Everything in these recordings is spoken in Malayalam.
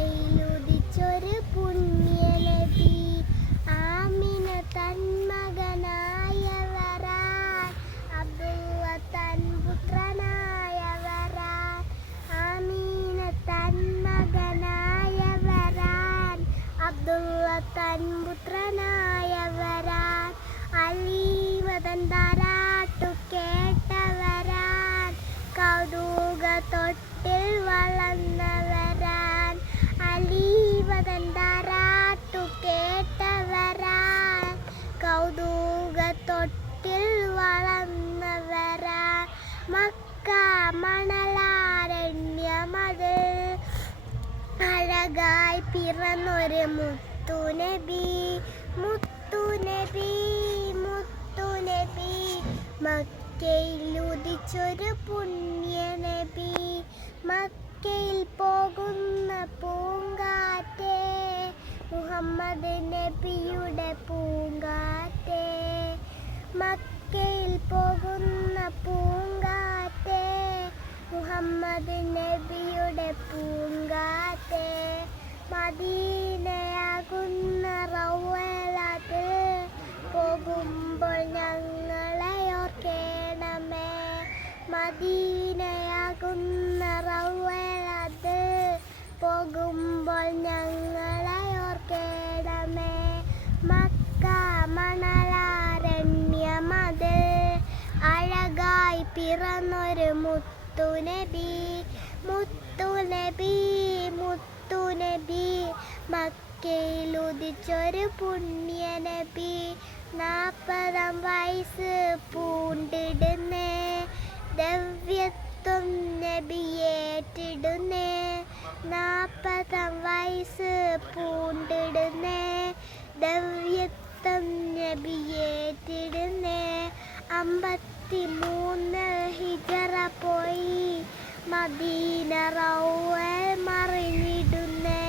മക്കയിലുദിച്ചൊരു പുണ്യനബി ആമിന തൻ മകനായവരാൻ അബ്ദുള്ള തൻ പുത്രനായവരാൻ ആമീന തൻ മകനായവരാൻ അബ്ദുള്ള തൻ പുത്രനായവരാൻ അലീവതൻ താരാട്ടു കേട്ടവരാൻ കൗതുക തൊട്ടിൽ വളർന്നവരാൻ അലീവതൻ താരാട്ടു കേട്ടവരാൻ കൗതുക തൊട്ടിൽ വളർന്നവരാൻ മക്ക മണലാരണ്യമതിൽ അഴകായി പിറന്നൊരു മുത്തുനബി മുത്തുനബി മുത്തുനബി മക്കയിലുദിച്ചൊരു പുണ്യനബി മക്കയിൽ പോകുന്ന പൂങ്കാറ്റേ മുഹമ്മദ് നബിയുടെ പൂങ്കാറ്റേ മക്കയിൽ പോകുന്ന പൂങ്കാറ്റേ മുഹമ്മദ് നബിയുടെ പൂങ്കാറ്റേ മദീനയാകുന്ന റൗളത്ത് പോകുമ്പോൾ ഞങ്ങളെ ഓർക്കേണമേ മദീനയാകുന്ന റൗളത്ത് പോകുമ്പോൾ ഞങ്ങളെ ഓർക്കേണമേ മക്ക മണലാരണ്യമതിൽ അഴകായി പിറന്നൊരു മുത്തുനബി മുത്തുനബി മുത്തുനബി മക്കയിലുദിച്ചൊരു പുണ്യനബി 40 വയസ്സ് പൂണ്ടിടുന്നേ ദിവ്യത്വം നബിയേറ്റിടുന്നേ 40 വയസ്സ് പൂണ്ടിടുന്നേ ദിവ്യത്വം നബിയേറ്റിടുന്നേ 53 ഹിജറ പോയി മദീന റൗള മറിഞ്ഞിടുന്നേ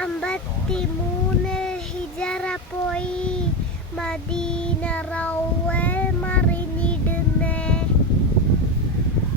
53 ഹിജറ പോയി മദീന